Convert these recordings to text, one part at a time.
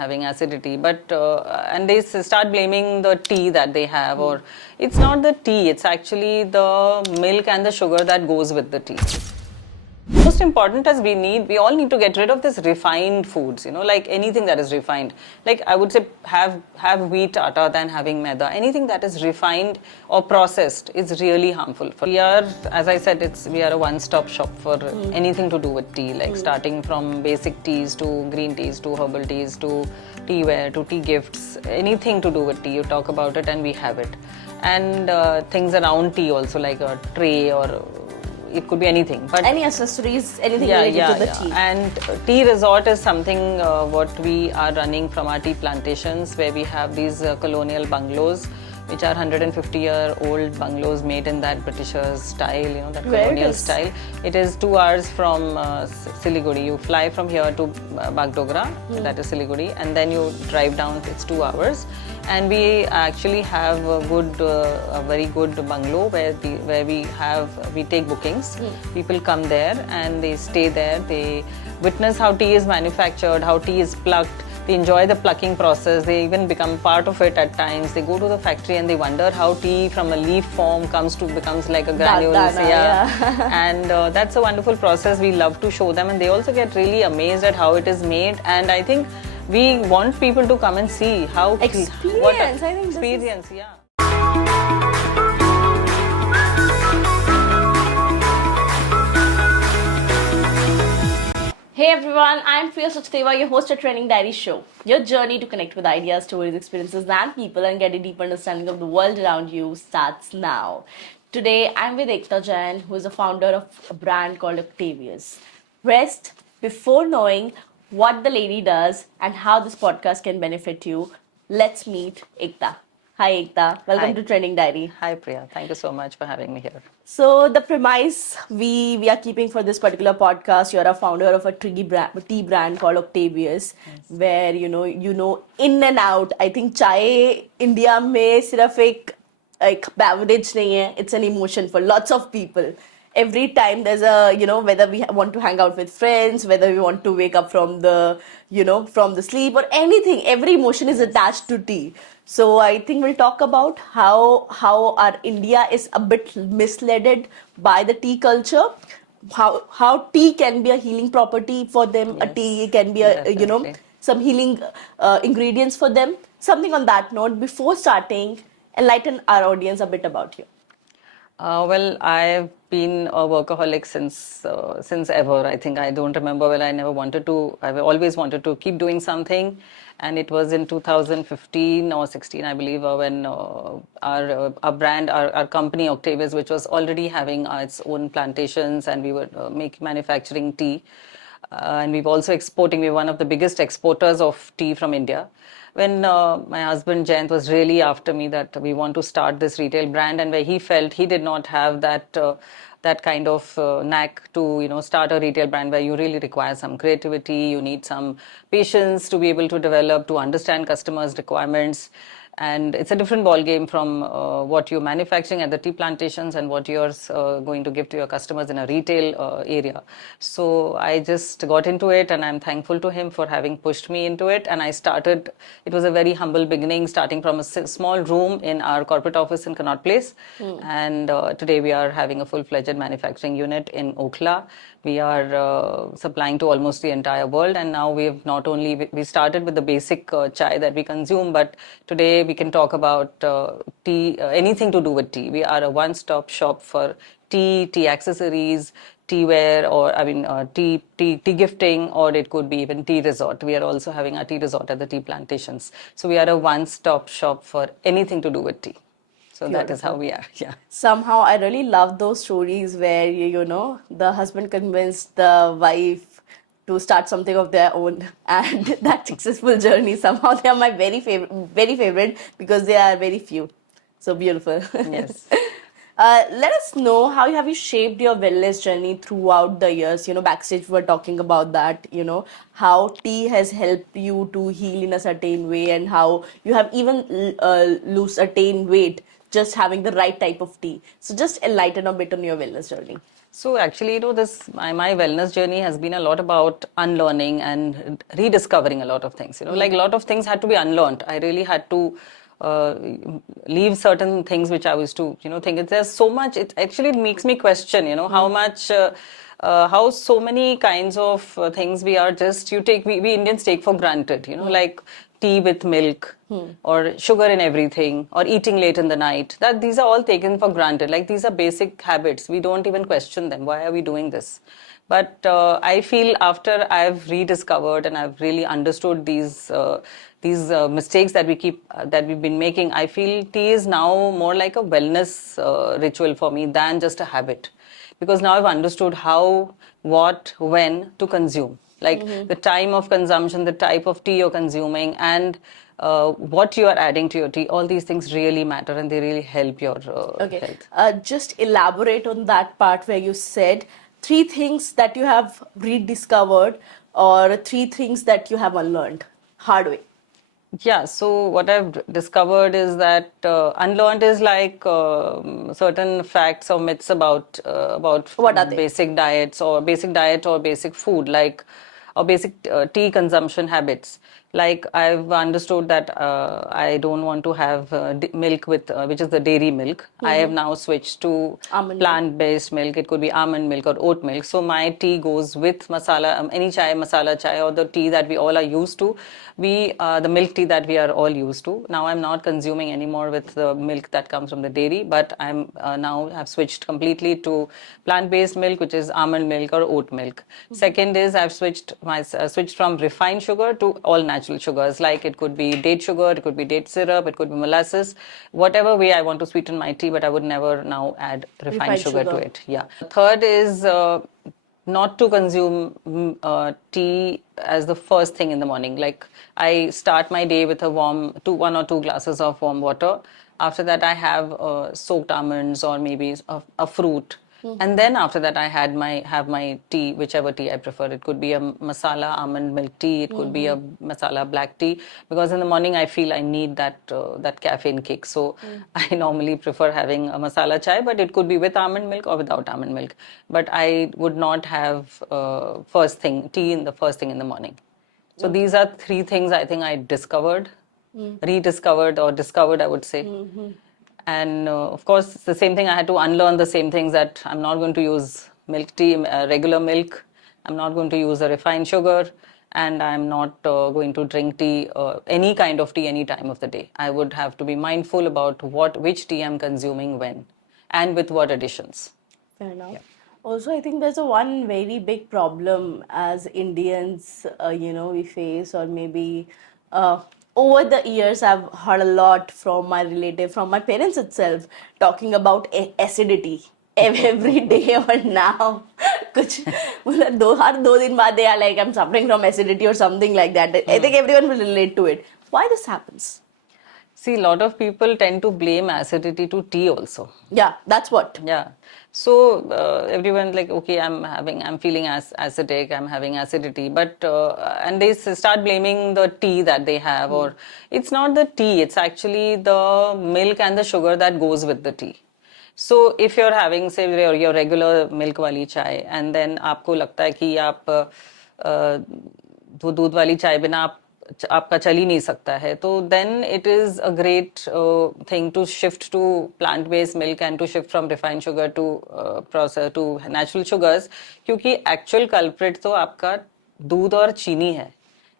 having acidity. But and they start blaming the tea that they have, or it's not the tea, it's actually the milk and the sugar that goes with the tea. Most important is we all need to get rid of this refined foods, like anything that is refined. Like I would say have wheat atta than having maida. Anything that is refined or processed is really harmful. We are, as I said, we are a one-stop shop for anything to do with tea, like starting from basic teas to green teas to herbal teas to tea wear to tea gifts, anything to do with tea, you talk about it and we have it. And things around tea also, like a tray, or it could be anything, but any accessories, anything related to the tea. And tea resort is something what we are running from our tea plantations, where we have these colonial bungalows, which are 150-year-old bungalows made in that Britishers style, that colonial style. It is 2 hours from Siliguri. You fly from here to Bagdogra, that is Siliguri, and then you drive down. It's 2 hours. And we actually have a very good bungalow where we take bookings. People come there and they stay there. They witness how tea is manufactured, how tea is plucked. They enjoy the plucking process. They even become part of it at times. They go to the factory and they wonder how tea from a leaf form becomes like a granule. And that's a wonderful process. We love to show them, and they also get really amazed at how it is made. And I think we want people to come and see how experience. Hey everyone, I'm Octavius, your host at Trending Diary Show. Your journey to connect with ideas, stories, experiences, and people and get a deeper understanding of the world around you starts now. Today, I'm with Ekta Jain, who is the founder of a brand called Octavius. Rest before knowing what the lady does and how this podcast can benefit you. Let's meet Ekta. Hi Ekta, welcome to Trending Diary. Hi Priya, thank you so much for having me here. So the premise we are keeping for this particular podcast, you're a founder of a tea brand called Octavius, where you know in and out. I think chai India में सिर्फ एक beverage नहीं है, it's an emotion for lots of people. Every time there's a, whether we want to hang out with friends, whether we want to wake up from the sleep or anything, every emotion is attached to tea. So I think we'll talk about how our India is a bit misled by the tea culture, how tea can be a healing property for them, a tea can be some healing ingredients for them, something on that note. Before starting, enlighten our audience a bit about you. Well, I've been a workaholic since ever. I think I don't remember when I've always wanted to keep doing something. And it was in 2015 or 16, I believe, when our brand, our company Octavius, which was already having its own plantations, and we were manufacturing tea. And we've also exporting. We're one of the biggest exporters of tea from India. When my husband Jain was really after me that we want to start this retail brand, and where he felt he did not have that kind of knack to start a retail brand, where you really require some creativity, you need some patience to be able to develop, to understand customers' requirements. And it's a different ball game from what you're manufacturing at the tea plantations and what you're going to give to your customers in a retail area. So I just got into it, and I'm thankful to him for having pushed me into it. And I started, it was a very humble beginning, starting from a small room in our corporate office in Connaught Place. And today we are having a full-fledged manufacturing unit in Okhla. We are supplying to almost the entire world, and now we started with the basic chai that we consume, but today we can talk about tea, anything to do with tea. We are a one-stop shop for tea accessories, tea wear, or tea gifting, or it could be even tea resort. We are also having a tea resort at the tea plantations. So we are a one-stop shop for anything to do with tea. So beautiful. That is how we are. Yeah. Somehow I really love those stories where the husband convinced the wife to start something of their own, and that successful journey, somehow they are my very favorite because they are very few. So beautiful. Yes. Let us know how have you shaped your wellness journey throughout the years. Backstage we were talking about that, how tea has helped you to heal in a certain way, and how you have even lose certain weight just having the right type of tea. So just enlighten a bit on your wellness journey. So actually, this my wellness journey has been a lot about unlearning and rediscovering a lot of things. Like a lot of things had to be unlearned. I really had to uh, leave certain things which I was to, think. There's so much. It actually makes me question, how much. How so many kinds of things we are just we Indians take for granted, like tea with milk or sugar in everything or eating late in the night. That these are all taken for granted. Like these are basic habits. We don't even question them. Why are we doing this? But I feel after I've rediscovered and I've really understood these mistakes that that we've been making, I feel tea is now more like a wellness ritual for me than just a habit, because now I've understood how, what, when to consume. Like the time of consumption, the type of tea you're consuming, and what you are adding to your tea. All these things really matter and they really help your Okay. health. Just elaborate on that part where you said three things that you have rediscovered or three things that you have unlearned hard way. Yeah, so what I've discovered is that unlearned is like certain facts or myths about What are they? basic diet or basic food, like or basic tea consumption habits. Like I've understood that I don't want to have milk with which is the dairy milk. I have now switched to Almond milk. plant-based milk. It could be almond milk or oat milk. So my tea goes with masala, any chai, masala chai, or the tea that we all are used to. The milk tea that we are all used to. Now I'm not consuming anymore with the milk that comes from the dairy, but I'm now have switched completely to plant-based milk, which is almond milk or oat milk. Second is I've switched from refined sugar to all natural sugars. Like it could be date sugar, it could be date syrup, it could be molasses, whatever way I want to sweeten my tea, but I would never now add refined sugar to it. Yeah. Third is not to consume tea as the first thing in the morning. Like I start my day with one or two glasses of warm water. After that, I have soaked almonds or maybe a fruit. And then after that, I have my tea, whichever tea I prefer. It could be a masala almond milk tea. It could be a masala black tea. Because in the morning, I feel I need that caffeine kick. So I normally prefer having a masala chai, but it could be with almond milk or without almond milk. But I would not have tea in the first thing in the morning. So these are three things I think I discovered, rediscovered or discovered, I would say. And of course, it's the same thing. I had to unlearn the same things, that I'm not going to use milk tea, regular milk. I'm not going to use a refined sugar, and I'm not going to drink tea, any kind of tea, any time of the day. I would have to be mindful about which tea I'm consuming when, and with what additions. Fair enough. Also, I think there's a one very big problem as Indians, we face, or maybe over the years, I've heard a lot from my relative, from my parents itself, talking about acidity every day or now. कुछ मतलब हर 2 दिन बाद they are like, I'm suffering from acidity or something like that. I think everyone will relate to it. Why this happens? See, a lot of people tend to blame acidity to tea also. Yeah, that's what. Yeah. So everyone like, okay, I'm feeling acidic, I'm having acidity, but and they start blaming the tea that they have, or it's not the tea, it's actually the milk and the sugar that goes with the tea. So if you're having, say, your regular milk wali chai, and then आपको लगता है कि आप दूध वाली चाय बिना आपका चल ही नहीं सकता है, तो then it is a great thing to shift to plant-based milk and to shift from refined sugar to natural sugars, क्योंकि actual culprit तो आपका दूध और चीनी है.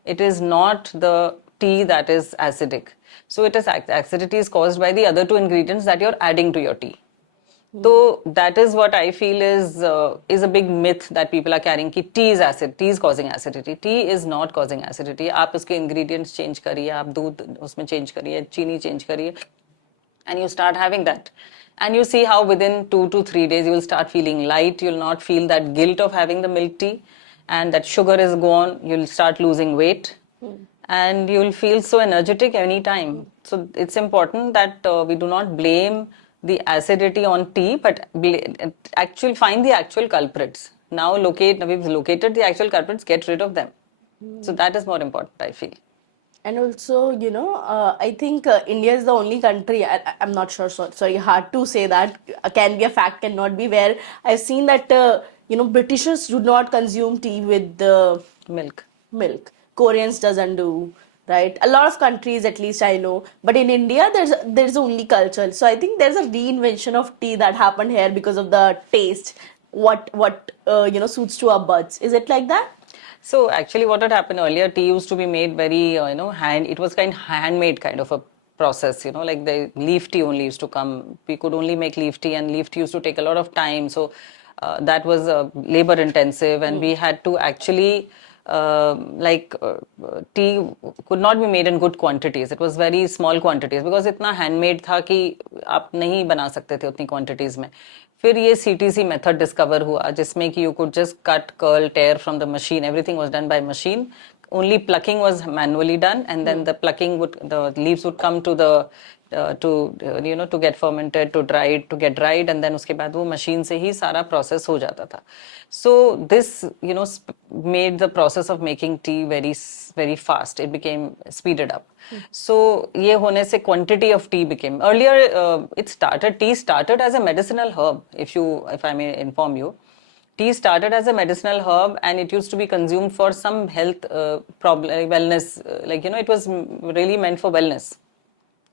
It is not the tea that is acidic. So acidity is caused by the other two ingredients that you're adding to your tea. So that is what I feel is a big myth that people are carrying, कि tea is acid, tea is causing acidity. Tea is not causing acidity. आप उसके ingredients change करिए, आप दूध उसमें change करिए, चीनी change करिए, and you start having that. And you see how within 2 to 3 days you will start feeling light. You'll not feel that guilt of having the milk tea, and that sugar is gone. You'll start losing weight. And you'll feel so energetic anytime. So it's important that we do not blame the acidity on tea, but find the actual culprits. Now we've located the actual culprits, get rid of them. So that is more important, I feel. And also, I think India is the only country, I'm not sure, sorry, hard to say that, can be a fact, cannot be, where I've seen that, Britishers do not consume tea with the Milk. milk. Koreans doesn't do, right? A lot of countries, at least I know. But in India, there's only culture. So I think there's a reinvention of tea that happened here because of the taste, what suits to our buds. Is it like that? So actually, what had happened earlier, tea used to be made very, hand. It was kind handmade kind of a process. Like the leaf tea only used to come. We could only make leaf tea, and leaf tea used to take a lot of time. So that was labor intensive, and we had to actually. Tea could not be made in good quantities. It was very small quantities because इतना handmade था कि आप नहीं बना सकते थे उतनी quantities में. फिर ये CTC method discover हुआ जिसमें कि you could just cut, curl, tear from the machine. Everything was done by machine. Only plucking was manually done, and then the leaves would come to the to get fermented, to get dried, and then उसके बाद वो machine से ही सारा process हो जाता था. So this made the process of making tea very very fast. It became speeded up. So ये होने से quantity of tea became earlier. Tea started as a medicinal herb. If I may inform you. Tea started as a medicinal herb, and it used to be consumed for some health problem, wellness. It was really meant for wellness.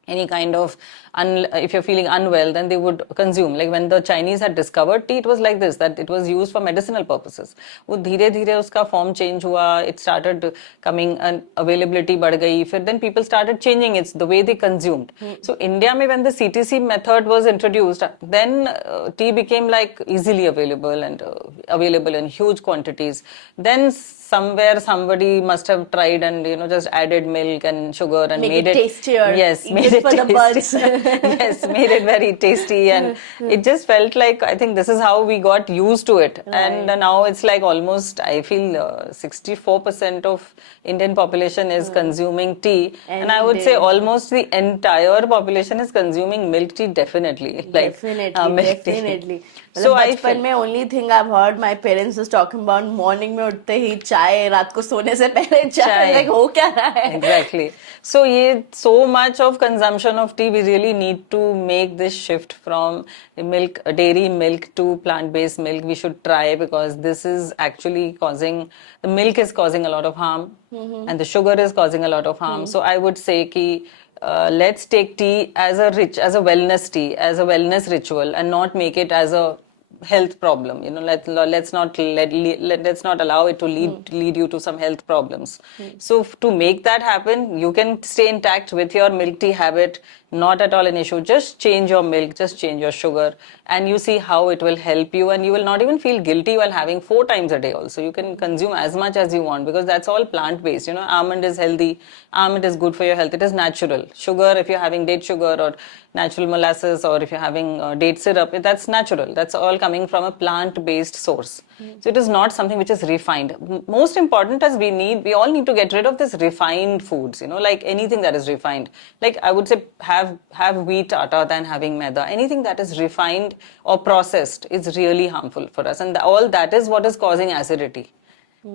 Any kind of if you're feeling unwell, then they would consume. Like when the Chinese had discovered tea, it was like this, that it was used for medicinal purposes. वो धीरे धीरे उसका form change हुआ. It started coming, and availability बढ़ गई. फिर then people started changing it, the way they consumed. So India में when the CTC method was introduced, then tea became like easily available, and available in huge quantities. Then somewhere somebody must have tried and just added milk and sugar and made it tastier. Yes, made it for the buds. Yes, made it very tasty, and it just felt like, I think this is how we got used to it. Right. And now it's like almost, I feel 64% of Indian population is consuming tea, and I would say almost the entire population is consuming milk tea, definitely. Definitely. So बचपन में only thing I've heard my parents is talking about, morning में उठते ही चाय, रात को सोने से पहले चाय. Like हो क्या रहा है? Exactly. So so much of consumption of tea, we really need to make this shift from dairy milk to plant-based milk. We should try, because this is actually the milk is causing a lot of harm, and the sugar is causing a lot of harm. So I would say let's take tea as a wellness tea, as a wellness ritual, and not make it as a health problem. Let's not allow it to lead you to some health problems. So to make that happen, you can stay intact with your milk tea habit. Not at all an issue. Just change your milk, just change your sugar, and you see how it will help you, and you will not even feel guilty while having 4 times a day. Also, you can consume as much as you want, because that's all plant-based. Almond is healthy, almond is good for your health. It is natural. Sugar, if you're having date sugar or natural molasses, or if you're having date syrup, that's natural. That's all coming from a plant-based source. So it is not something which is refined. Most important is we all need to get rid of this refined foods, like anything that is refined. Like I would say, have wheat atta than having maida. Anything that is refined or processed is really harmful for us, and all that is what is causing acidity.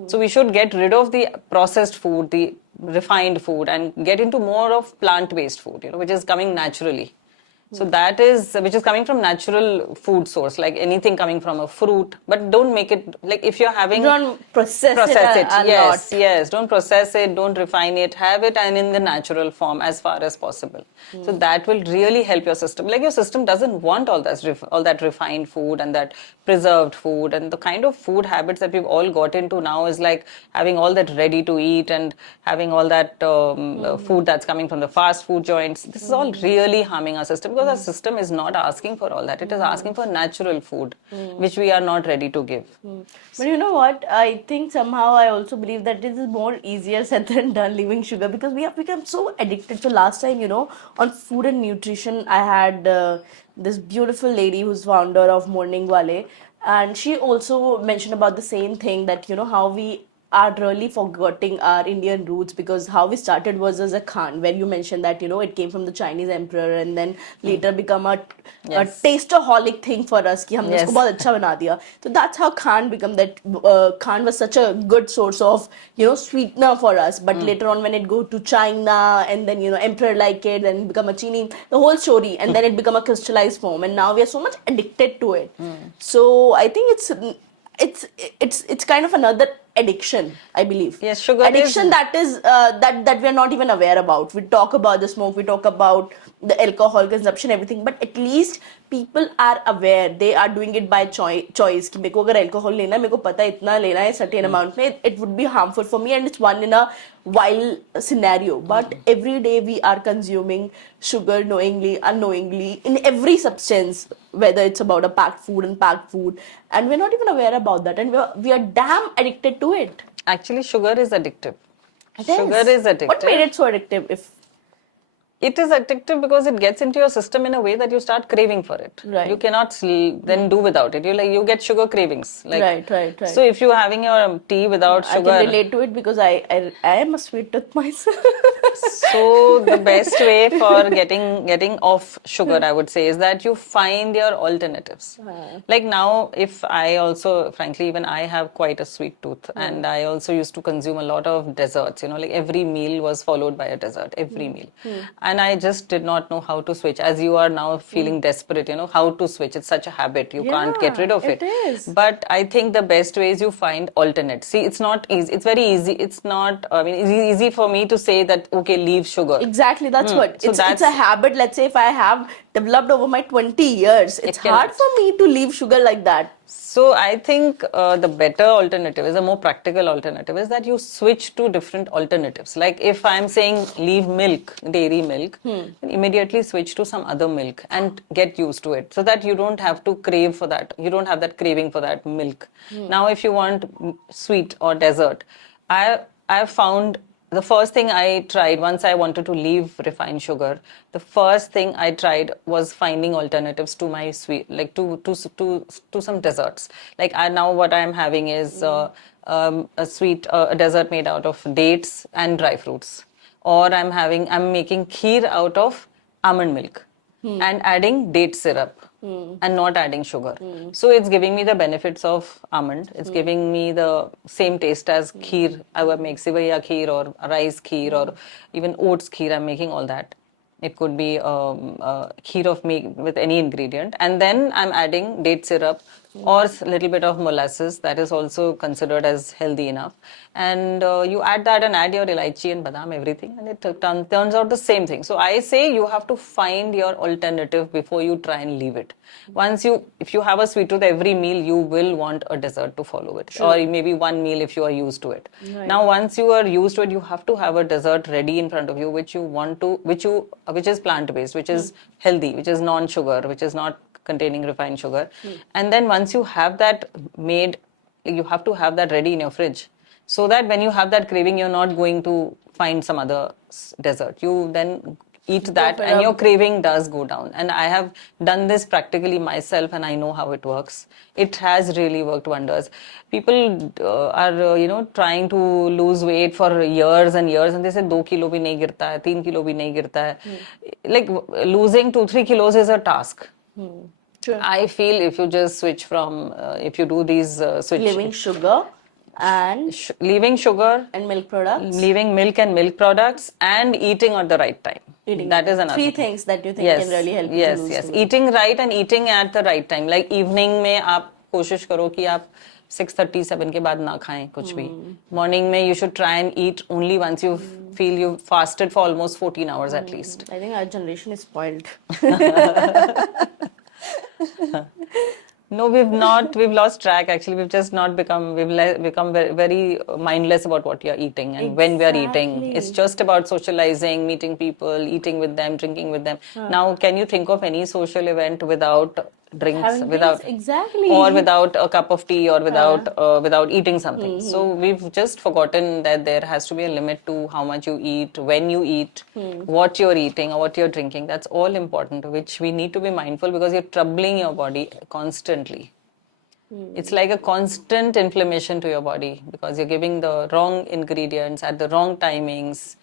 So we should get rid of the processed food, the refined food, and get into more of plant-based food, which is coming naturally. So that is, which is coming from natural food source, like anything coming from a fruit, but don't make it, like if you're having... Don't process it a Yes, lot. yes. Don't process it, don't refine it, have it and in the natural form as far as possible. So that will really help your system. Like your system doesn't want all that refined food and that preserved food, and the kind of food habits that we've all got into now is like having all that ready to eat and having all that food that's coming from the fast food joints. This is all really harming our system, because our system is not asking for all that. It is asking for natural food, which we are not ready to give. But you know what? I think somehow I also believe that it is more easier said than done, leaving sugar, because we have become so addicted. So last time, on food and nutrition, I had this beautiful lady who's founder of Morning Wale, and she also mentioned about the same thing, that how we are really forgetting our Indian roots, because how we started was as a Khan, where you mentioned that it came from the Chinese emperor and then later become a Yes. tasteaholic thing for us कि हमने उसको Yes. बहुत अच्छा बना दिया. So that's how Khan become that. Khan was such a good source of sweetener for us. But later on, when it go to China and then emperor like it, then become a chini, the whole story, and then it become a crystallized form, and now we are so much addicted to it. So I think it's kind of another addiction, I believe. Yes, sugar Addiction is. that is that we are not even aware about. We talk about the smoke, we talk about the alcohol consumption, everything, but at least people are aware. They are doing it by choice कि मेरे को अगर alcohol लेना है, मेरे को पता है इतना लेना है certain amount में, it would be harmful for me, and it's one in a while scenario. But every day we are consuming sugar knowingly, unknowingly, in every substance, whether it's about a packed food, and we're not even aware about that, and we are damn addicted to it. Actually, sugar is addictive. It Sugar is addictive. What made it so addictive? If It is addictive because it gets into your system in a way that you start craving for it. Right. You cannot then do without it. You get sugar cravings. Right. So if you're having your tea without I sugar, can relate to it because I am a sweet tooth myself. so the best way for getting off sugar, I would say, is that you find your alternatives. Like now, if I also, frankly, even I have quite a sweet tooth, and I also used to consume a lot of desserts. Like every meal was followed by a dessert, every meal. And I just did not know how to switch. As you are now feeling desperate, how to switch. It's such a habit. You can't get rid of it. It is. But I think the best way is you find alternates. See, it's not easy. It's very easy. It's not, it's easy for me to say that, okay, leave sugar. Exactly, that's what. So It's a habit. Let's say if I have developed over my 20 years, it's hard cannot. for me to leave sugar like that. So I think the better alternative is a more practical alternative is that you switch to different alternatives. Like if I'm saying leave milk, dairy milk, then immediately switch to some other milk and get used to it so that you don't have to crave for that. You don't have that craving for that milk. Now if you want sweet or dessert, I found the first thing I tried once I wanted to leave refined sugar, the first thing I tried was finding alternatives to my sweet, like to some desserts. Like now what I'm having is a dessert made out of dates and dry fruits, or I'm making kheer out of almond milk and adding date syrup. And not adding sugar. So it's giving me the benefits of almond. It's giving me the same taste as kheer. I would make sivaiya kheer or rice kheer or even oats kheer. I'm making all that. It could be kheer of me with any ingredient. And then I'm adding date syrup or a little bit of molasses. That is also considered as healthy enough. And you add that and add your elaichi and badam, everything. And it turns out the same thing. So I say you have to find your alternative before you try and leave it. If you have a sweet tooth, every meal you will want a dessert to follow it. Or maybe one meal if you are used to it. Right. Now, once you are used to it, you have to have a dessert ready in front of you, which is plant-based, which is healthy, which is non-sugar, which is not containing refined sugar. And then once you have that made, you have to have that ready in your fridge. So that when you have that craving, you're not going to find some other dessert. You then eat that and your craving does go down. And I have done this practically myself and I know how it works. It has really worked wonders. People are trying to lose weight for years and years and they say 2 kilo bhi nahi girta hai, 3 kilo bhi nahi girta hai. Like losing 2-3 kilos is a task. True. I feel if you just switch from, if you do these Leaving sugar and leaving sugar and milk products. leaving milk and milk products and eating at the right time. That is another 3 thing. things that you think can really help you to lose weight. Eating right and eating at the right time. Like evening में आप कोशिश करो कि आप 6:37 के बाद ना खाएं कुछ भी. Morning में you should try and eat only once you feel you've fasted for almost 14 hours at least. I think our generation is spoiled. No, we've not. We've lost track. Actually, we've just not become. Become very, very mindless about what you're eating and when we are eating. Exactly. It's just about socializing, meeting people, eating with them, drinking with them. Now, can you think of any social event without drinks, Having without drinks, exactly. or without a cup of tea, or without eating something? So we've just forgotten that there has to be a limit to how much you eat, when you eat, what you're eating, or what you're drinking. That's all important, which we need to be mindful because you're troubling your body constantly. It's like a constant inflammation to your body because you're giving the wrong ingredients at the wrong timings,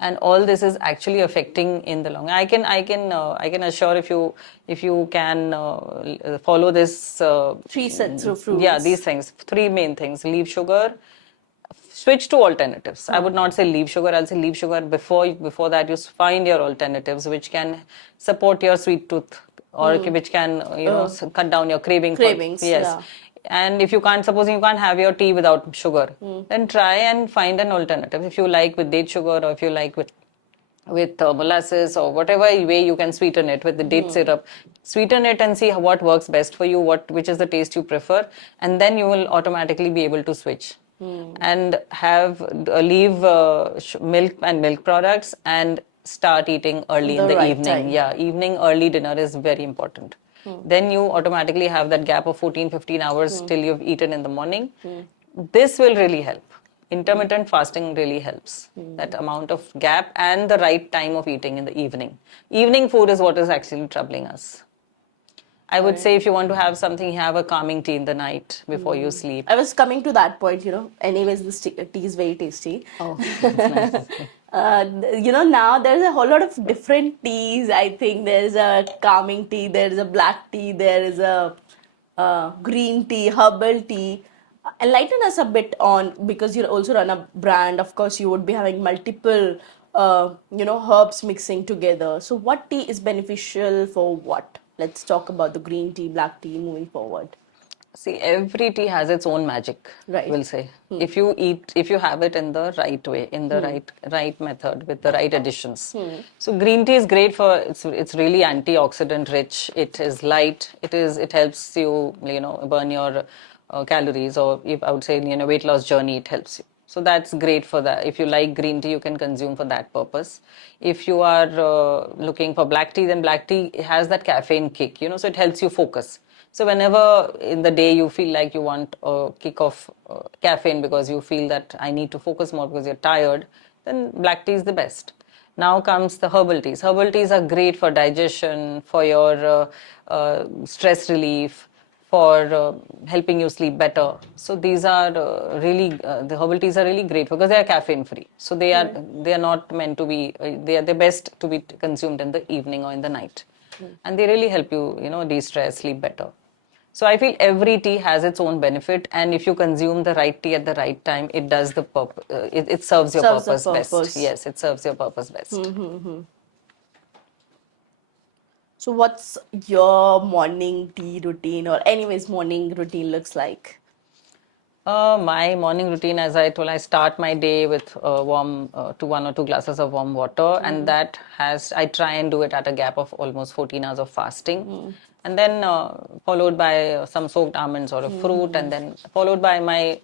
and all this is actually affecting in the long. I can assure if you can follow this. Three sets of Yeah, rules. these things, three main things: leave sugar, switch to alternatives. I would not say leave sugar. I'll say leave sugar. Before that, you find your alternatives which can support your sweet tooth, or which can cut down your craving Cravings, yes. yeah. And if you can't, supposing you can't have your tea without sugar, then try and find an alternative. If you like with date sugar, or if you like with molasses, or whatever way you can sweeten it with the date syrup, sweeten it and see what works best for you, which is the taste you prefer, and then you will automatically be able to switch and have leave milk and milk products and start eating early in The the right evening. time. Yeah, evening early dinner is very important. Then you automatically have that gap of 14-15 hours till you've eaten in the morning. This will really help. Intermittent fasting really helps. That amount of gap and the right time of eating in the evening. Evening food is what is actually troubling us. I would say if you want to have something, have a calming tea in the night before you sleep. I was coming to that point, Anyways, this tea is very tasty. Oh, that's nice. Now there's a whole lot of different teas. I think there's a calming tea, there's a black tea, there is a green tea, herbal tea. Enlighten us a bit on, because you also run a brand. Of course, you would be having multiple, herbs mixing together. So, what tea is beneficial for what? Let's talk about the green tea, black tea moving forward. See, every tea has its own magic, Right. we'll say. If you have it in the right way, in the right method, with the right additions. So green tea is great for, it's really antioxidant rich. It is light. It helps you, burn your calories, or if I would say, weight loss journey, it helps you. So that's great for that. If you like green tea, you can consume for that purpose. If you are looking for black tea, then black tea has that caffeine kick, so it helps you focus. So whenever in the day you feel like you want a kick of caffeine because you feel that I need to focus more because you're tired, then black tea is the best. Now comes the herbal teas. Herbal teas are great for digestion, for your stress relief, for helping you sleep better. So these are the herbal teas are really great because they are caffeine free. So they are not meant to be, they are the best to be consumed in the evening or in the night. And they really help you, de-stress, sleep better. So I feel every tea has its own benefit, and if you consume the right tea at the right time, it does the purpose. It serves your Serves the purpose best. purpose. Yes, it serves your purpose best. So, what's your morning tea routine, or anyways morning routine looks like? My morning routine, as I told, I start my day with warm, 1 or 2 glasses of warm water, and that I try and do it at a gap of almost 14 hours of fasting, and then followed by some soaked almonds or a fruit, and then followed by my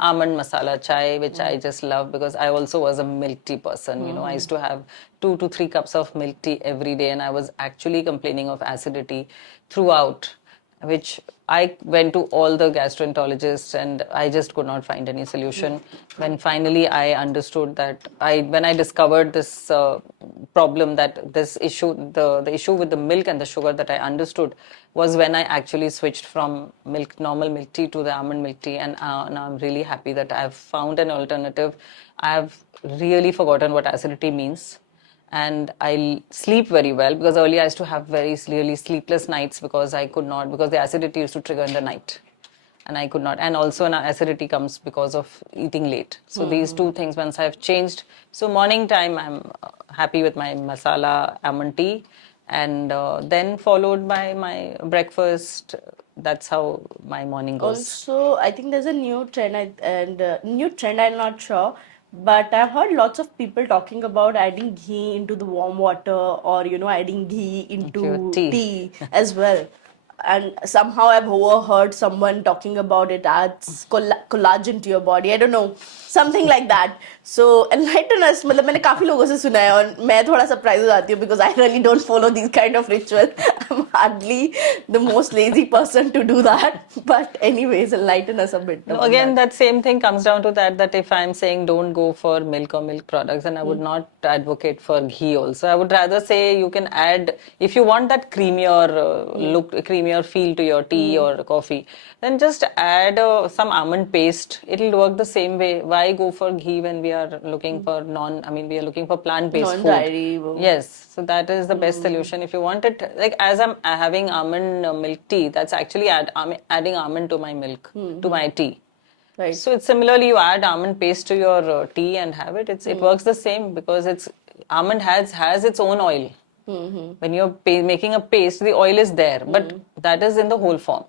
almond masala chai, which I just love because I also was a milk tea person. I used to have 2 to 3 cups of milk tea every day, and I was actually complaining of acidity throughout, which I went to all the gastroenterologists and I just could not find any solution. When finally I understood that, when I discovered this problem, that this issue, the issue with the milk and the sugar that I understood was when I actually switched from normal milk tea to the almond milk tea, and now I'm really happy that I've found an alternative. I've really forgotten what acidity means. And I sleep very well because earlier I used to have really sleepless nights because the acidity used to trigger in the night, and I could not. And also now acidity comes because of eating late. So these two things, once I've changed, so morning time I'm happy with my masala almond tea, and then followed by my breakfast. That's how my morning goes. Also, I think there's a new trend, new trend, I'm not sure, but I've heard lots of people talking about adding ghee into the warm water, or adding ghee into your tea. tea as well. And somehow I've overheard someone talking about it adds collagen to your body. I don't know, something like that. So enlighten us. मतलब मैंने काफी लोगों से सुना है और मैं थोड़ा surprised हो जाती हूँ because I really don't follow these kind of rituals. I'm hardly the most lazy person to do that. But anyways, enlighten us a bit. No, again, that same thing comes down to that if I'm saying don't go for milk or milk products, then I would not advocate for ghee also. I would rather say you can add, if you want that creamier look, creamy creamier feel to your tea or coffee, then just add some almond paste. It'll work the same way. Why go for ghee when we are looking for we are looking for plant-based food. Non-dairy. Yes, so that is the best solution. If you want it, like as I'm having almond milk tea, that's actually adding almond to my milk, to my tea. Right. So it's similarly, you add almond paste to your tea and have it. It works the same because almond has its own oil. When you're making a paste, the oil is there, but that is in the whole form.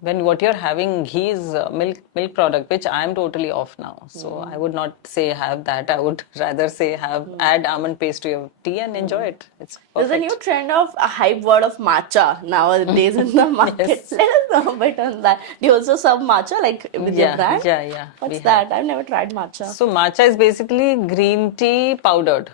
When what you're having, ghee is milk product, which I'm totally off now. So I would not say have that. I would rather say add almond paste to your tea and enjoy it. It's perfect. There's a new trend of a hype word of matcha nowadays in the market. Yes. Let us know a bit on that. Do you also serve matcha like with your brand? Yeah. What's that? I've never tried matcha. So matcha is basically green tea powdered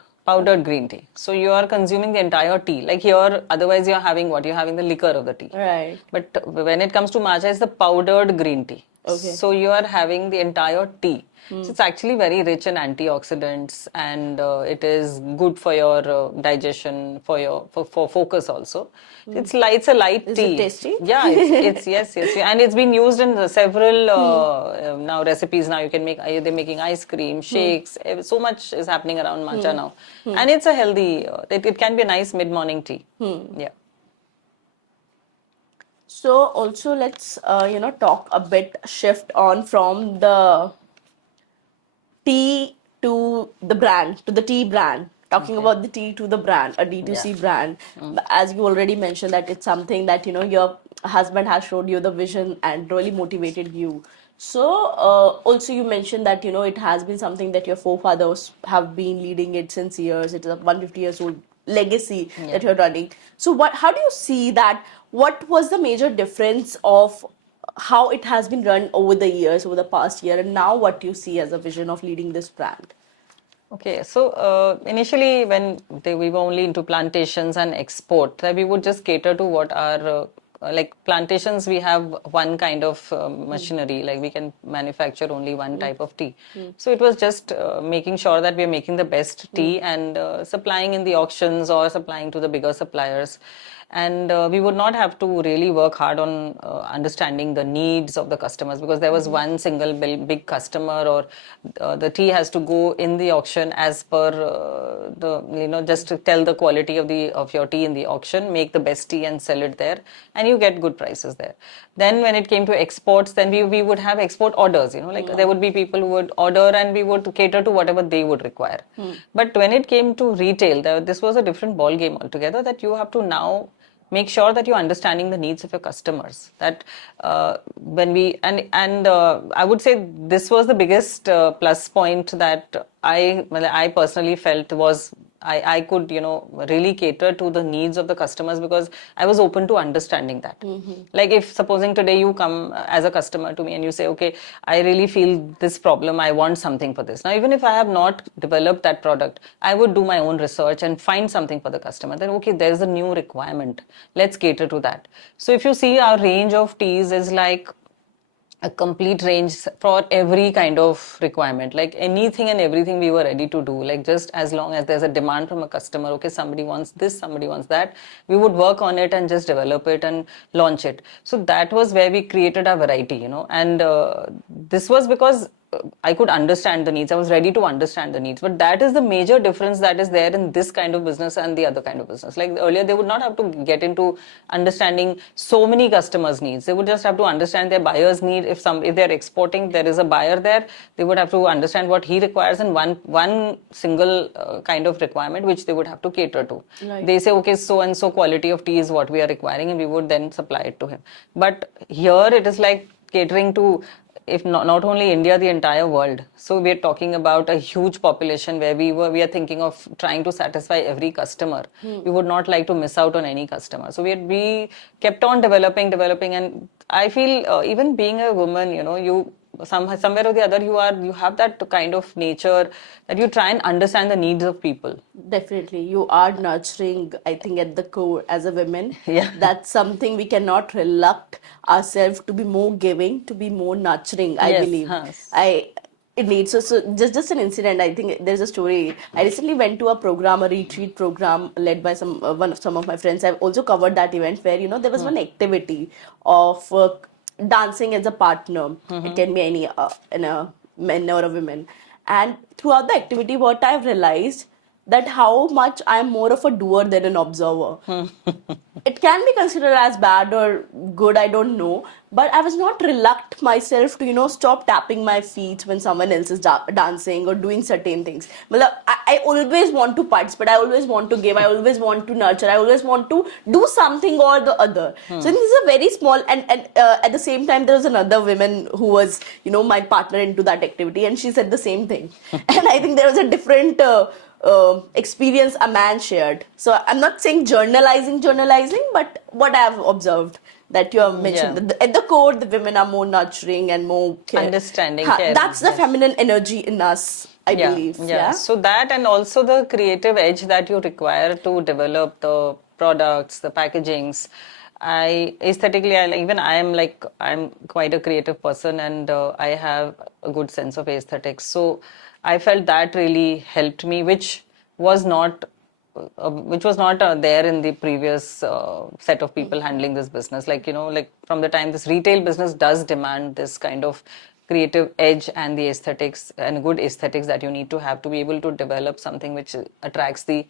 green tea. So you are consuming the entire tea. Like here, otherwise you're having what? You're having the liquor of the tea. Right. But when it comes to matcha, it's the powdered green tea. Okay. So you are having the entire tea. So it's actually very rich in antioxidants, and it is good for your digestion, for focus also. It's a light Is tea. it tasty? Yeah, it's yes, and it's been used in several now recipes. Now you can make. They're making ice cream, shakes. So much is happening around matcha now, and it's a healthy. It can be a nice mid-morning tea. Yeah. So also let's talk a bit, shift on from the tea to the brand, to the tea brand. Talking about the tea to the brand, a D2C brand. As you already mentioned that it's something that your husband has showed you the vision and really motivated you. So also you mentioned that it has been something that your forefathers have been leading it since years. It is a 150 years old legacy that you're running. So how do you see that? What was the major difference of how it has been run over the years, over the past year, and now what you see as a vision of leading this brand? Okay, so initially when we were only into plantations and export, we would just cater to what are like plantations. We have one kind of machinery, like we can manufacture only one type of tea. So it was just making sure that we are making the best tea and supplying in the auctions or supplying to the bigger suppliers. And we would not have to really work hard on understanding the needs of the customers, because there was one single big customer, or the tea has to go in the auction as per just to tell the quality of your tea in the auction, make the best tea and sell it there, and you get good prices there. Then when it came to exports, then we would have export orders, like there would be people who would order and we would cater to whatever they would require. But when it came to retail, this was a different ball game altogether, that you have to now make sure that you're understanding the needs of your customers. That when we I would say this was the biggest plus point that I personally felt was I could really cater to the needs of the customers, because I was open to understanding that. Like if supposing today you come as a customer to me and you say, okay, I really feel this problem, I want something for this. Now even if I have not developed that product, I would do my own research and find something for the customer. Then okay, there's a new requirement, let's cater to that. So if you see, our range of teas is like a complete range for every kind of requirement, like anything and everything we were ready to do. Like just as long as there's a demand from a customer, okay, somebody wants this, somebody wants that, we would work on it and just develop it and launch it. So that was where we created our variety, and this was because I could understand the needs. I was ready to understand the needs. But that is the major difference that is there in this kind of business and the other kind of business. Like earlier, they would not have to get into understanding so many customers' needs. They would just have to understand their buyer's need. If they're exporting, there is a buyer there, they would have to understand what he requires in one single kind of requirement, which they would have to cater to. Right. They say, okay, so and so quality of tea is what we are requiring, and we would then supply it to him. But here it is like catering to, if not only India, the entire world. So we are talking about a huge population where we are thinking of trying to satisfy every customer. We would not like to miss out on any customer. So we kept on developing, and I feel even being a woman, you somewhere or the other, you have that kind of nature that you try and understand the needs of people. Definitely, you are nurturing, I think, at the core as a woman. Yeah. That's something we cannot reluct ourselves to be more giving, to be more nurturing, I Yes, believe. yes. Indeed. So just an incident. I think there's a story. I recently went to a program, a retreat program led by some of my friends. I've also covered that event where there was one activity of dancing as a partner. It can be any in a men or a woman. And throughout the activity, what I've realized that how much I'm more of a doer than an observer. It can be considered as bad or good, I don't know, but I was not reluctant myself to stop tapping my feet when someone else is dancing or doing certain things. Matlab, I always want to participate, I always want to give, I always want to nurture, I always want to do something or the other. So this is a very small, and at the same time there was another woman who was my partner into that activity, and she said the same thing. And I think there was a different experience a man shared. So I'm not saying journalizing, but what I've observed that you have mentioned that at the core the women are more nurturing and more understanding, caring. That's the feminine energy in us, I believe. Yeah. So that, and also the creative edge that you require to develop the products, the packagings. I'm quite a creative person, and I have a good sense of aesthetics. So I felt that really helped me, was not there in the previous set of people handling this business. Like from the time this retail business does demand this kind of creative edge and the aesthetics and good aesthetics that you need to have to be able to develop something which attracts the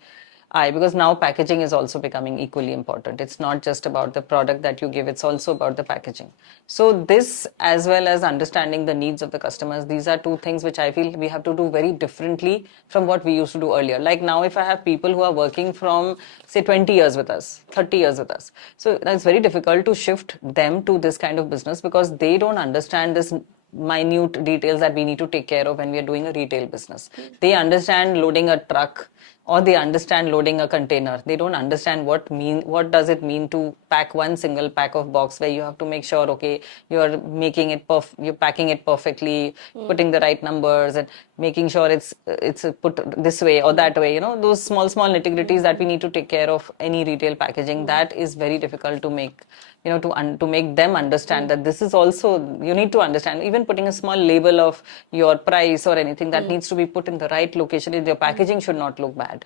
eye, because now packaging is also becoming equally important. It's not just about the product that you give, it's also about the packaging. So this, as well as understanding the needs of the customers, these are two things which I feel we have to do very differently from what we used to do earlier. Like now, if I have people who are working from say 20 years with us, 30 years with us, so it's very difficult to shift them to this kind of business because they don't understand this minute details that we need to take care of when we are doing a retail business. They understand loading a truck, or they understand loading a container. They don't understand what does it mean to pack one single pack of box, where you have to make sure, okay, you're making it you're packing it perfectly, putting the right numbers and making sure it's put this way or that way. Those small nitty-gritties that we need to take care of any retail packaging, that is very difficult to make, to make them understand that this is also, you need to understand, even putting a small label of your price or anything that needs to be put in the right location. Your packaging should not look bad.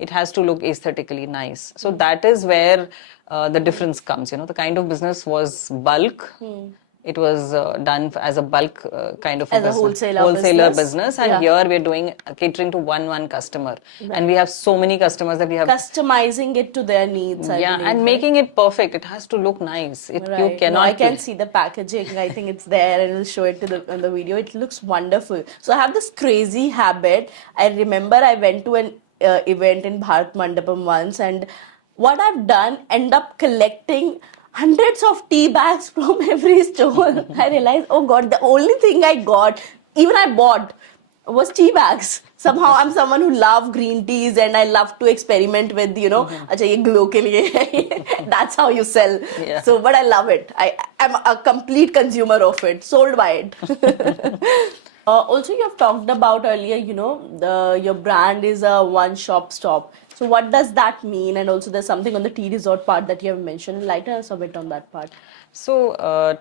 It has to look aesthetically nice. So that is where the difference comes. The kind of business was bulk. It was done as a bulk kind of As a wholesaler business. And here we're doing catering to one customer. Right. And we have so many customers that we have customizing it to their needs. I believe, and making it perfect. It has to look nice. You cannot. I can see the packaging. I think it's there, and we'll show it on the video. It looks wonderful. So I have this crazy habit. I remember I went to an event in Bharat Mandapam once, and what I've done, end up collecting hundreds of tea bags from every store. I realized, oh God, the only thing I bought was tea bags. Somehow I'm someone who love green teas, and I love to experiment with, acha ye glow ke liye. That's how you sell. Yeah. So, but I love it. I'm a complete consumer of it, sold by it. Also, you have talked about earlier, your brand is a one-shop stop. So what does that mean? And also there's something on the tea resort part that you have mentioned. Lighten us a bit on that part. So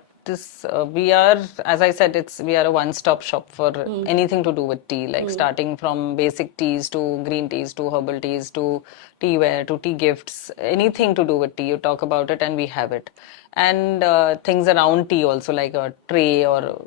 we are, as I said, we are a one-stop shop for anything to do with tea, like starting from basic teas to green teas to herbal teas to teaware to tea gifts, anything to do with tea. You talk about it and we have it. And things around tea also, like a tray, or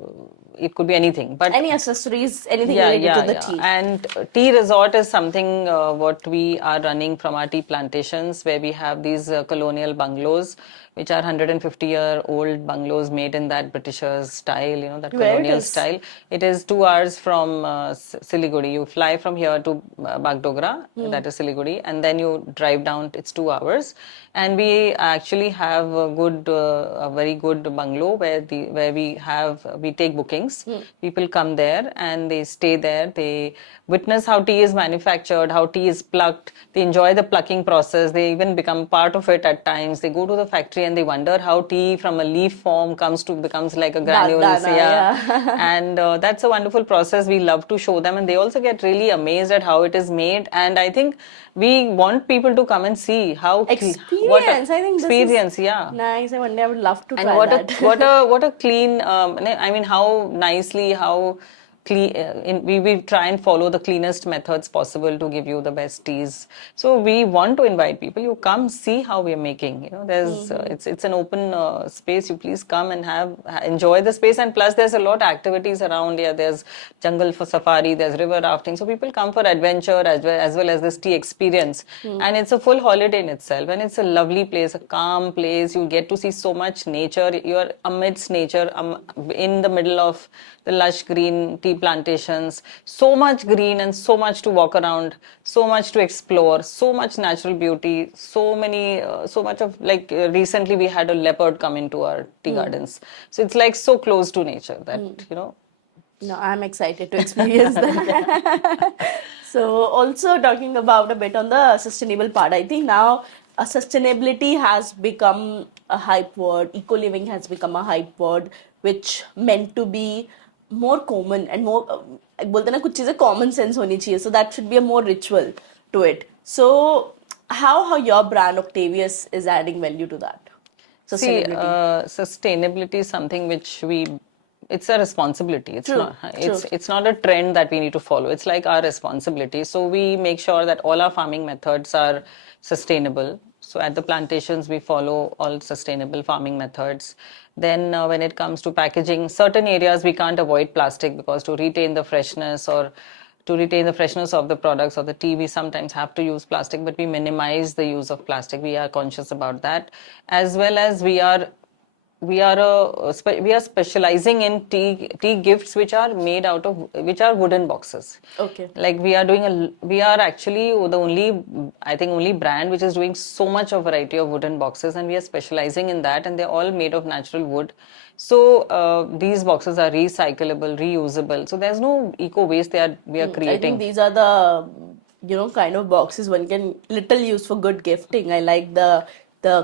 it could be anything, but any accessories, anything related to the tea. And tea resort is something what we are running from our tea plantations, where we have these colonial bungalows, which are 150-year-old bungalows made in that Britishers style, that colonial style. It is 2 hours from Siliguri. You fly from here to Bagdogra, that is Siliguri, and then you drive down. It's 2 hours, and we actually have a very good bungalow where we take bookings. People come there and they stay there. They witness how tea is manufactured, how tea is plucked. They enjoy the plucking process. They even become part of it at times. They go to the factory and they wonder how tea from a leaf form becomes like a granules. And that's a wonderful process. We love to show them, and they also get really amazed at how it is made. And I think we want people to come and see how experience. I think experience, this is nice. I would love to try that. And what a clean. I mean, how nicely, how we try and follow the cleanest methods possible to give you the best teas. So we want to invite people. You come see how we are making. There's it's an open space. You please come and enjoy the space. And plus, there's a lot of activities around here. There's jungle for safari. There's river rafting. So people come for adventure as well as this tea experience. And it's a full holiday in itself. And it's a lovely place, a calm place. You get to see so much nature. You're amidst nature, in the middle of the lush green tea plantations. So much green and so much to walk around, so much to explore, so much natural beauty, so much of recently we had a leopard come into our tea gardens. So it's like so close to nature that, No, I'm excited to experience that. So also talking about a bit on the sustainable part, I think now sustainability has become a hype word, eco-living has become a hype word, which meant to be more common and more, बोलते ना कुछ चीजें common sense होनी चाहिए, so that should be a more ritual to it. So how your brand Octavius is adding value to that? See, sustainability is something which it's a responsibility. It's not a trend that we need to follow. It's like our responsibility. So we make sure that all our farming methods are sustainable. So at the plantations, we follow all sustainable farming methods. Then when it comes to packaging, certain areas we can't avoid plastic because to retain the freshness of the products or the tea, we sometimes have to use plastic, but we minimize the use of plastic. We are conscious about that, as well as we are specializing in tea gifts which are wooden boxes. Okay. Like we are actually the only brand which is doing so much of variety of wooden boxes, and we are specializing in that, and they're all made of natural wood. So these boxes are recyclable, reusable. So there's no eco waste we are creating. I think these are the kind of boxes one can little use for good gifting. I like the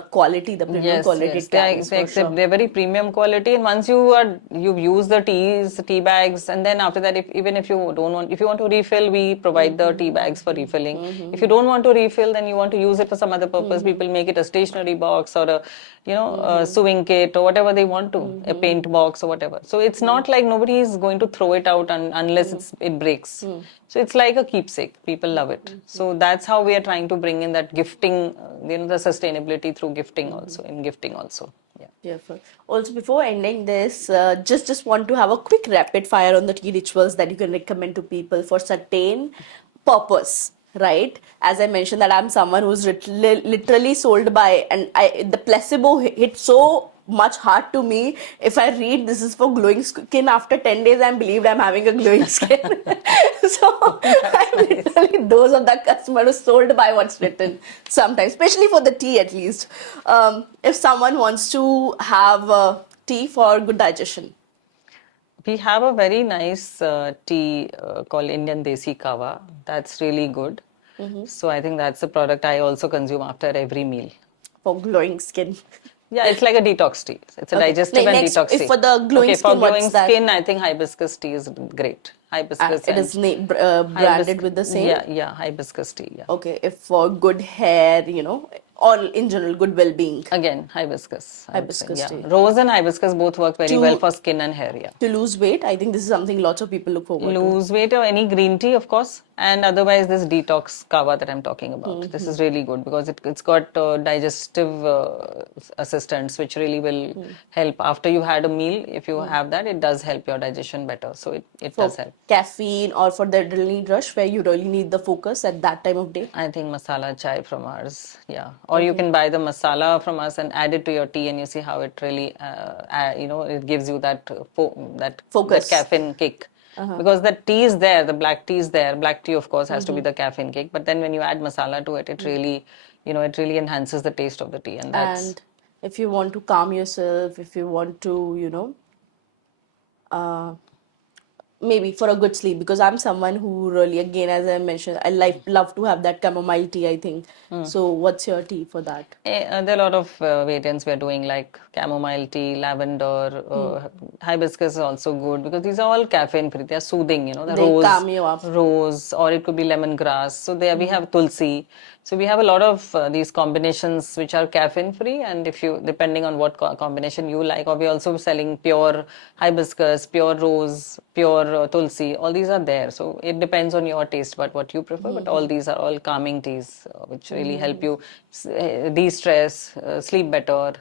quality, the premium quality. Yes, they're very premium quality. And once you've used the tea bags, and then after that, if you want to refill, we provide the tea bags for refilling. If you don't want to refill, then you want to use it for some other purpose. People make it a stationery box or a sewing kit or whatever they want to, a paint box or whatever. So it's not like nobody is going to throw it out unless it breaks. So it's like a keepsake. People love it. So that's how we are trying to bring in that gifting, the sustainability through gifting also. Yeah. Beautiful. Also, before ending this, just want to have a quick rapid fire on the tea rituals that you can recommend to people for certain purpose. Right, as I mentioned that I'm someone who's literally sold by, and the placebo hit so much hard to me. If I read this is for glowing skin, after 10 days I'm believed I'm having a glowing skin. So I'm literally those of that customer who's sold by what's written sometimes, especially for the tea at least. If someone wants to have tea for good digestion, we have a very nice tea called Indian Desi Kawa. That's really good. So I think that's a product I also consume after every meal. For glowing skin. Yeah, it's like a detox tea. It's a digestive and detox tea. For the glowing skin, for glowing skin, I think hibiscus tea is great. Hibiscus. It is branded with the same? Yeah, hibiscus tea. Yeah. Okay, if for good hair, or in general, good well-being. Again, hibiscus. Hibiscus tea. Rose and hibiscus both work very well for skin and hair, yeah. To lose weight, I think this is something lots of people look forward to. Lose weight or any green tea, of course. And otherwise, this detox kava that I'm talking about. This is really good because it's got digestive assistance, which really will help. After you had a meal, if you have that, it does help your digestion better. So it does help. Caffeine or for the adrenaline rush where you really need the focus at that time of day? I think masala chai from ours, yeah. Or you can buy the masala from us and add it to your tea, and you see how it really, it gives you that focus, that caffeine kick. Because the tea is there, the black tea is there. Black tea, of course, has to be the caffeine kick. But then when you add masala to it, it really, it really enhances the taste of the tea. And if you want to calm yourself, if you want to, maybe for a good sleep, because I'm someone who really, again, as I mentioned, I love to have that chamomile tea, I think. So what's your tea for that? There are a lot of variants we're doing, like chamomile tea, lavender, hibiscus is also good because these are all caffeine free. They are soothing, They calm you up. Rose, or it could be lemongrass. So there we have tulsi. So we have a lot of these combinations which are caffeine free, and if you, depending on what combination you like, or we're also selling pure hibiscus, pure rose, pure tulsi. All these are there. So it depends on your taste, but what you prefer. But all these are all calming teas, which really help you de-stress, sleep better.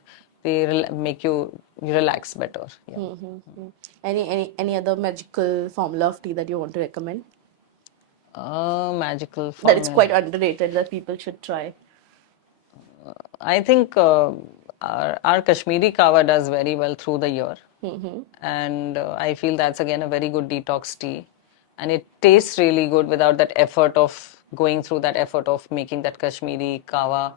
They make you relax better. Yeah. Any other magical formula of tea that you want to recommend? Magical That it's formula. quite underrated that people should try. I think our Kashmiri kava does very well through the year. And I feel that's again a very good detox tea. And it tastes really good without that effort of going through that effort of making that Kashmiri kava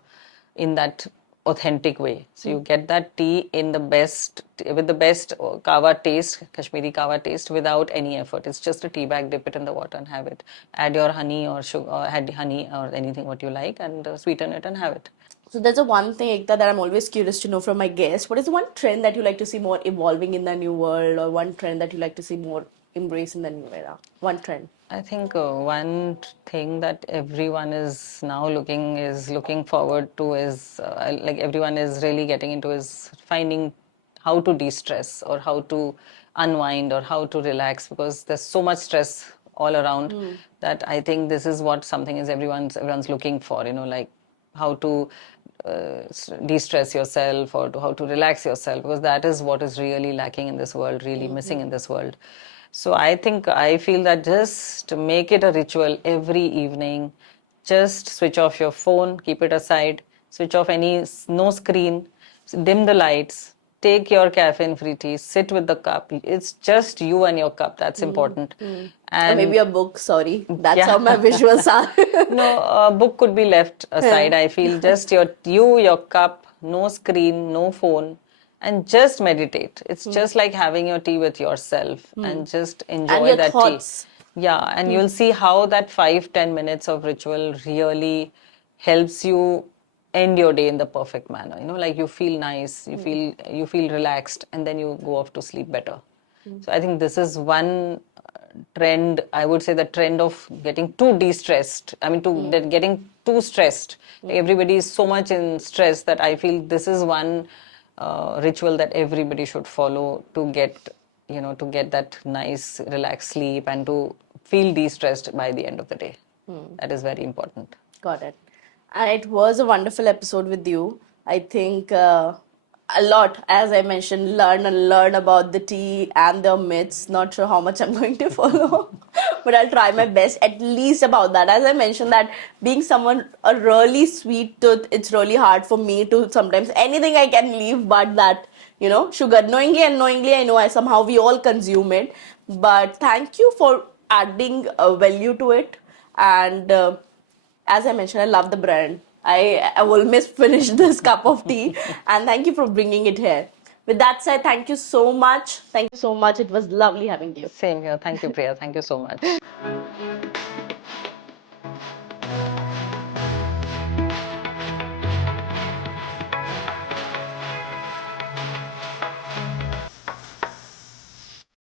in that authentic way. So you get that tea in the best, with the best kava taste, Kashmiri kava taste without any effort. It's just a tea bag, dip it in the water and have it. Add your honey or sugar, or add honey or anything what you like, and sweeten it and have it. So there's a one thing, Ekta, that I'm always curious to know from my guests. What is the one trend that you like to see more evolving in the new world, or one trend that you like to see more embraced in the new era? One trend. I think one thing that everyone is now looking forward to is like everyone is really getting into is finding how to de-stress or how to unwind or how to relax, because there's so much stress all around that I think this is what something is everyone's looking for, like how to de-stress yourself or how to relax yourself, because that is what is really lacking in this world, really missing in this world. So I feel that just make it a ritual every evening. Just switch off your phone, keep it aside, switch off no screen, dim the lights, take your caffeine free tea, sit with the cup. It's just you and your cup. That's important. Or And maybe a book, sorry. That's yeah. how my visuals are. No, a book could be left aside. I feel just your cup, no screen, no phone, and just meditate. It's just like having your tea with yourself and just And enjoy your that tea. thoughts. Yeah, and you'll see how that 5-10 minutes of ritual really helps you end your day in the perfect manner. Like you feel nice, you feel relaxed, and then you go off to sleep better. So I think this is one trend. I would say the trend of getting too de-stressed. I mean, getting too stressed. Everybody is so much in stress that I feel this is one ritual that everybody should follow to get that nice, relaxed sleep and to feel de-stressed by the end of the day. That is very important. Got it. And it was a wonderful episode with you. I think a lot, as I mentioned, learn about the tea and the myths. Not sure how much I'm going to follow, but I'll try my best at least about that. As I mentioned, that being someone a really sweet tooth, it's really hard for me to sometimes anything I can leave, but that sugar, knowingly and unknowingly, I know I somehow we all consume it. But thank you for adding value to it. And as I mentioned, I love the brand. I will finish this cup of tea, and thank you for bringing it here. With that said, thank you so much. Thank you so much. It was lovely having you. Same here. Thank you, Priya. Thank you so much.